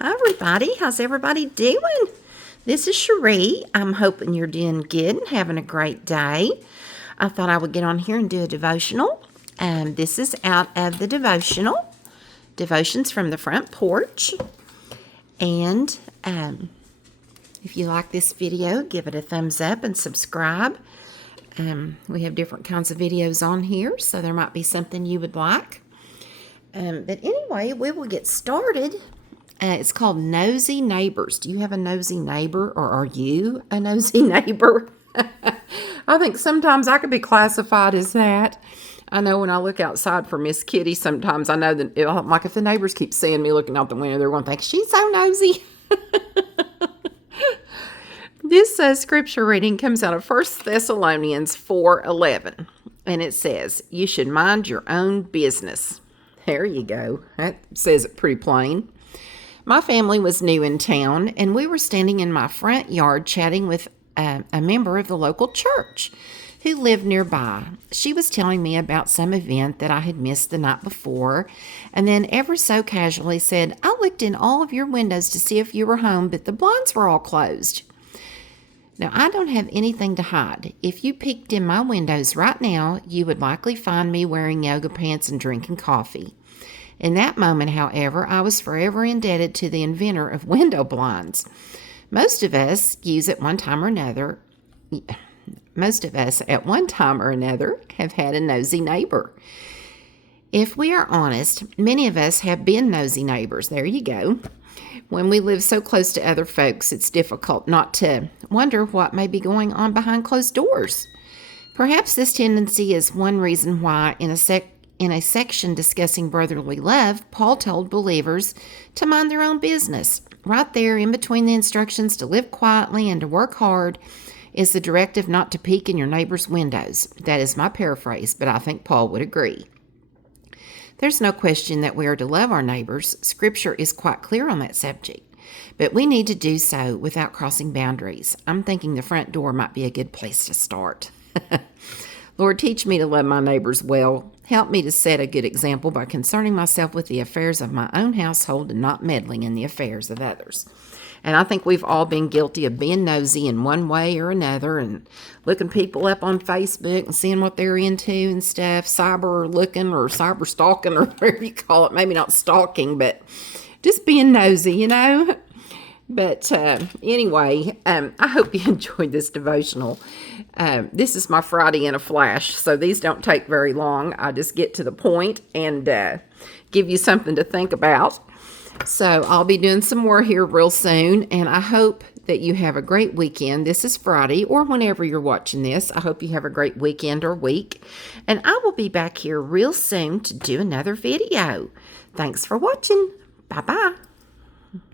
Hi, everybody. How's everybody doing? This is Cherie. I'm hoping you're doing good and having a great day. I thought I would get on here and do a devotional. This is out of the devotional, Devotions from the Front Porch. And if you like this video, give it a thumbs up and subscribe. We have different kinds of videos on here, so there might be something you would like. But anyway, we will get started. It's called Nosy Neighbors. Do you have a nosy neighbor, or are you a nosy neighbor? I think sometimes I could be classified as that. I know when I look outside for Miss Kitty, sometimes I know that, like if the neighbors keep seeing me looking out the window, they're going to think, she's so nosy. This scripture reading comes out of 1 Thessalonians 4:11, and it says, you should mind your own business. There you go. That says it pretty plain. My family was new in town, and we were standing in my front yard chatting with a member of the local church who lived nearby. She was telling me about some event that I had missed the night before, and then ever so casually said, I looked in all of your windows to see if you were home, but the blinds were all closed. Now, I don't have anything to hide. If you peeked in my windows right now, you would likely find me wearing yoga pants and drinking coffee. In that moment, however, I was forever indebted to the inventor of window blinds. Most of us at one time or another, have had a nosy neighbor. If we are honest, many of us have been nosy neighbors. There you go. When we live so close to other folks, it's difficult not to wonder what may be going on behind closed doors. Perhaps this tendency is one reason why in a section discussing brotherly love, Paul told believers to mind their own business. Right there in between the instructions to live quietly and to work hard is the directive not to peek in your neighbor's windows. That is my paraphrase, but I think Paul would agree. There's no question that we are to love our neighbors. Scripture is quite clear on that subject, but we need to do so without crossing boundaries. I'm thinking the front door might be a good place to start. Lord, teach me to love my neighbors well. Help me to set a good example by concerning myself with the affairs of my own household and not meddling in the affairs of others. And I think we've all been guilty of being nosy in one way or another and looking people up on Facebook and seeing what they're into and stuff, cyber looking or cyber stalking or whatever you call it. Maybe not stalking, but just being nosy, you know. But anyway, I hope you enjoyed this devotional. This is my Friday in a flash, so these don't take very long. I just get to the point and give you something to think about. So I'll be doing some more here real soon, and I hope that you have a great weekend. This is Friday, or whenever you're watching this. I hope you have a great weekend or week, and I will be back here real soon to do another video. Thanks for watching. Bye-bye.